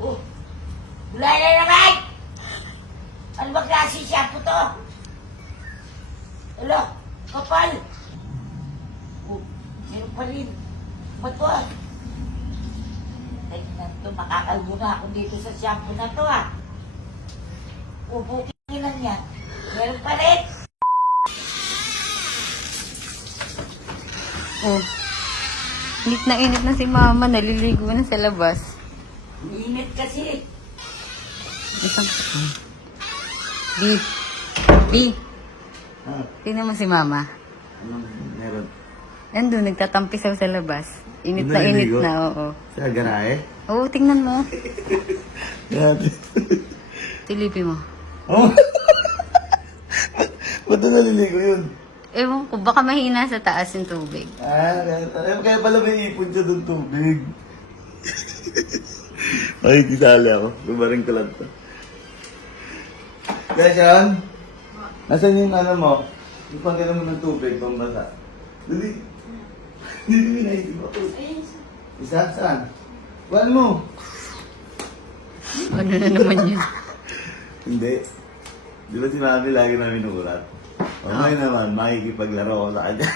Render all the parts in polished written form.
Oh, wala na naman! Ano ba klase shampoo to? Alo, kapal! Oh, meron pa rin. Ba't to ah? Ay, nato, makakalbo na ako dito sa shampoo na to ah. Pupukin lang yan. Meron pa rin. Oh. Init na si mama. Naliligo na sa labas. Init kasi. Isang... Di. Di. Tingnan mo si mama. Anong meron? Nandun, nagtatampisaw sa labas. Init na Naliligo? init na, oo. Sa garahe? Oo, tingnan mo. Grabe. Silipin mo. Oh. Ba't na naliligo yun? Ewan ko, baka mahina sa taas yung tubig. Kaya pala may ipon siya doon tubig. Makikisali ako. Lumaring ko lang to. Guys, yan. Nasaan yung ano mo? Yung panggalan mo ng tubig, pambasa. Dali. Hindi mo naisip ako. Isa? Saan? Kuhaan mo. Ano na naman yun? Hindi. Di ba si Mami lagi namin nukulat? O ngayon naman, makikipaglaro ako sa kanya.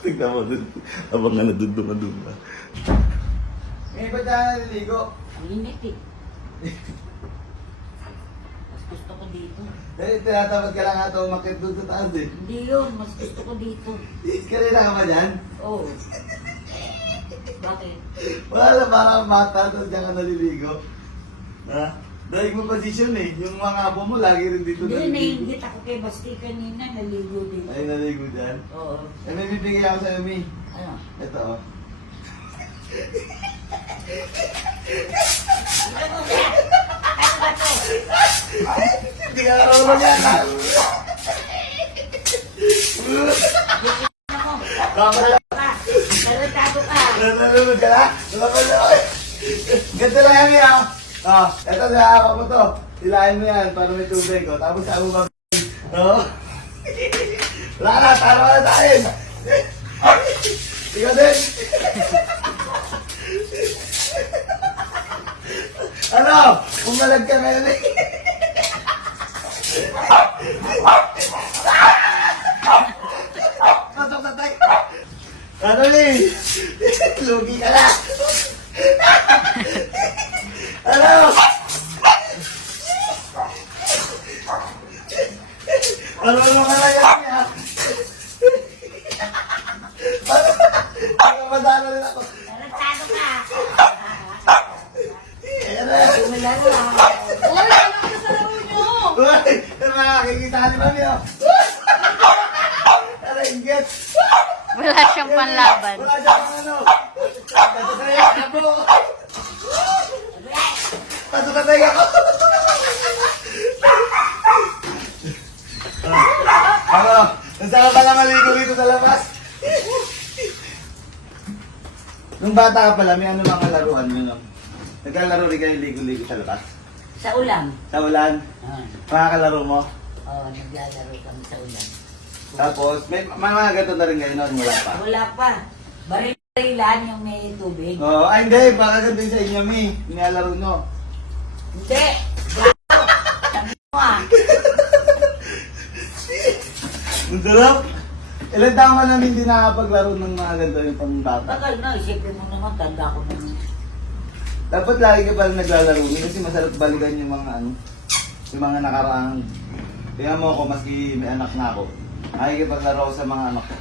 Tignan mo dun. Abang nga naduduma-duma. Eh, ba't na naliligo? Ang init eh. Mas gusto ko dito. Eh, tinatamad ka lang ata umakit doon sa taas eh. Hindi yun, mas gusto ko dito. Kanina ka ba dyan? Oo. Bakit? Wala na parang mata, tapos dyan ka naliligo. Ha? Dahil mo posisyon eh. Yung mga abo mo, lagi rin dito Hindi, naliligo. naiingit ako kay Basti kanina, naligo dito. Ay, naligo dyan. Oo. Eh, may bibigay ako sa'yo, Mi. Ano? Ito, oh. Ano mo siya? Ano ba to? Hindi ka karunong yan, ha? Ano mo? Kamala. Tarantado ka. Nalulunod ka na? Nalulunod. Ganito lang yan, Mi, ha? Oh, eto sa ako mo to. Hilahin mo yan para may tubig, oh. Tapos ako mag... No? Wala na, tara na tayo. Ikaw din. Ano? Umalag ka ngayon eh. Pasok na tayo. Ano eh? Lugi ka na. Ano? Ano ka na yan niya? Nakamadala rin ako. Tarantado ka. Ayan na. Wala na. Uy, ano ka sa laro nyo? Uy! Nakakikita ni Mami, oh. Aray-inggit. Wala siyang panlaban. Wala siyang ano. Katusaya ako. Katusay ako. Ano? Nasaan ka pala maligo dito sa labas? Nung bata ka pala, may ano mga laruan mo, no? Nagkalaro rin kayo ligo-ligo sa labas? Sa ulam. Sa ulan? Makakalaro mo? Oo, naglalaro kami sa ulam. Tapos, may mga ganito na rin kayo noon, wala pa. Wala pa. Baril-barilan yung may tubig. Oo, ay hindi, baka ganito yung sa inyo, Mi. Nilalaro nyo. Hindi. Gato. Sabi mo ah. Ang sarap! Ilan taon ka namin hindi nakapaglaro ng mga ganito yung pang bata. Tagal na, isipin mo naman, tanda ko naman. Dapat lagi ka pala naglalaro kasi masarap balikan yung mga ano, yung mga nakaraang. Tingnan mo ako, maski may anak na ako. Nakikipaglaro ako sa mga anak ko.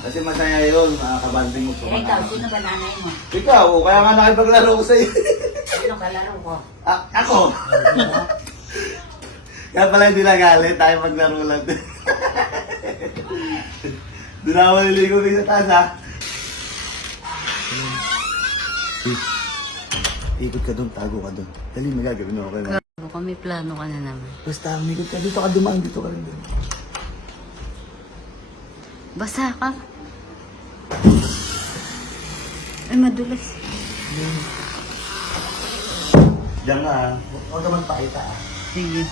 Kasi masaya yun, makakabanding mo sa Eh, mga ikaw, anak. sino ba nanay mo? Ikaw, kaya nga nakipaglaro ko sa'yo. Sino kalaro ko? Ako! Kaya pala hindi nagalit, tayo maglaro lang din. Doon ako niligo sa taas, ha? Ikot ka doon, tago ka doon. Dali, may gagawin ako kayo. Grabe ka, may plano ka na naman. Basta, umikot ka dito ka dumaan, dito ka rin doon. Basa ka. Ay, madulas. Diyan nga, ha? Huwag ka magpakita, ha? Sige.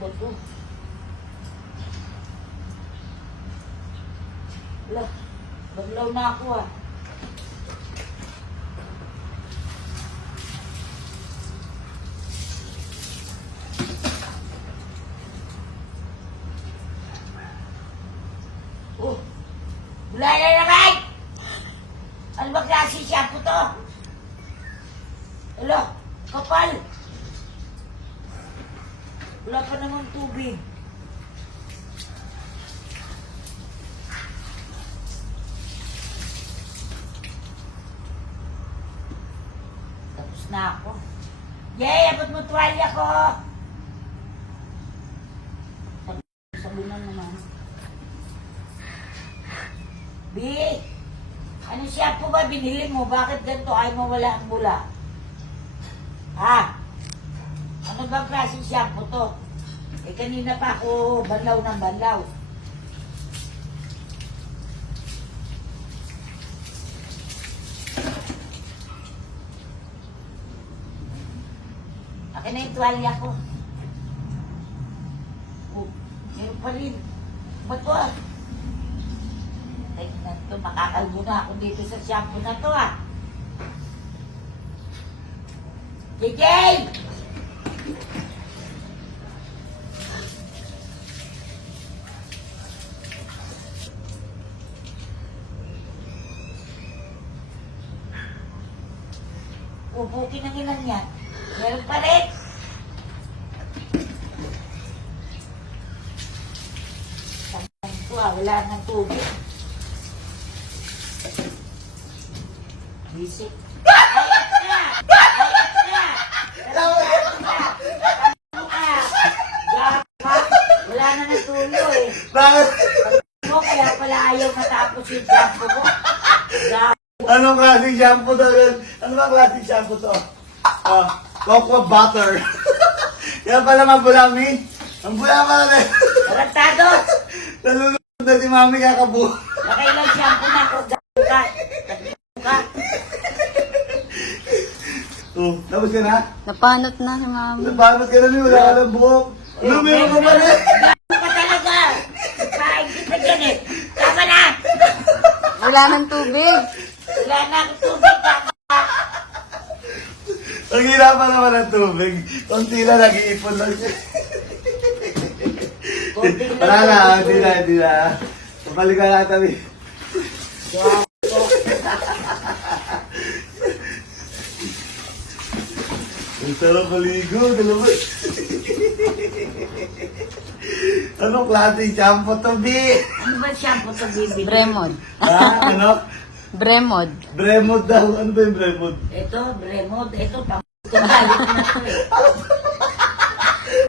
Bato. Wala. Baglaw na ako ah. Oh, wala na naman! Ano ba klase shampoo to? Alo, kapal! Wala pa naman tubig. Tapos na ako. Yay! Abot mo tuwalya ko! Sabunan naman. B! Ano shampoo ba binili mo? Bakit ganito ay mawala ang bula? Ha? Ano ba klaseng shampoo to? Eh kanina pa ako banlaw ng banlaw. Akin na yung tuwalya ko. Oh, meron pa rin. Ba't to ah? Tingnan to, makakalbo na ako dito sa shampoo na to ah. JJ! Ubukin ang ilan yan. Meron pa rin. Tangin ko ah, wala nang tubig. Bisik. Ayat ka! Ayat ka! Ayat ka! Gapa! Wala na natulo eh. Bakit? Mo, kaya pala ayaw matapos yung shampoo ko. Gapa! Anong klaseng shampoo to? Ano ba klaseng shampoo to? Cocoa butter. Yan pala mabulami. Ang bula pala na. Tarantado! Nalulunod na si mami kakabu. Nakailang shampoo na ako. Gapa ka! Ka! Oh, tapos ka na? Napanot na si mama. Nabanot ka na niyo, wala ka ng buhok. Ano, meron ka pa rin? Gapa ka talaga! Kain kita dyan eh! Tama na! Wala nang tubig. Wala na akong tubig. Gapa! Ang hirapan naman ng tubig. Konti lang, nag-iipon lang siya. Konting lang Wala na, tubig. hindi na. Kapalikan natin kami. Gapa! Ang sarap maligo, dalawa. Anong klaseng shampoo to, B? Ano ba shampoo to bibili? Bremod. Ha? Ano? Bremod. Bremod daw. Ano ba yung Bremod? Ito, Bremod. Ito, pang galit na to eh.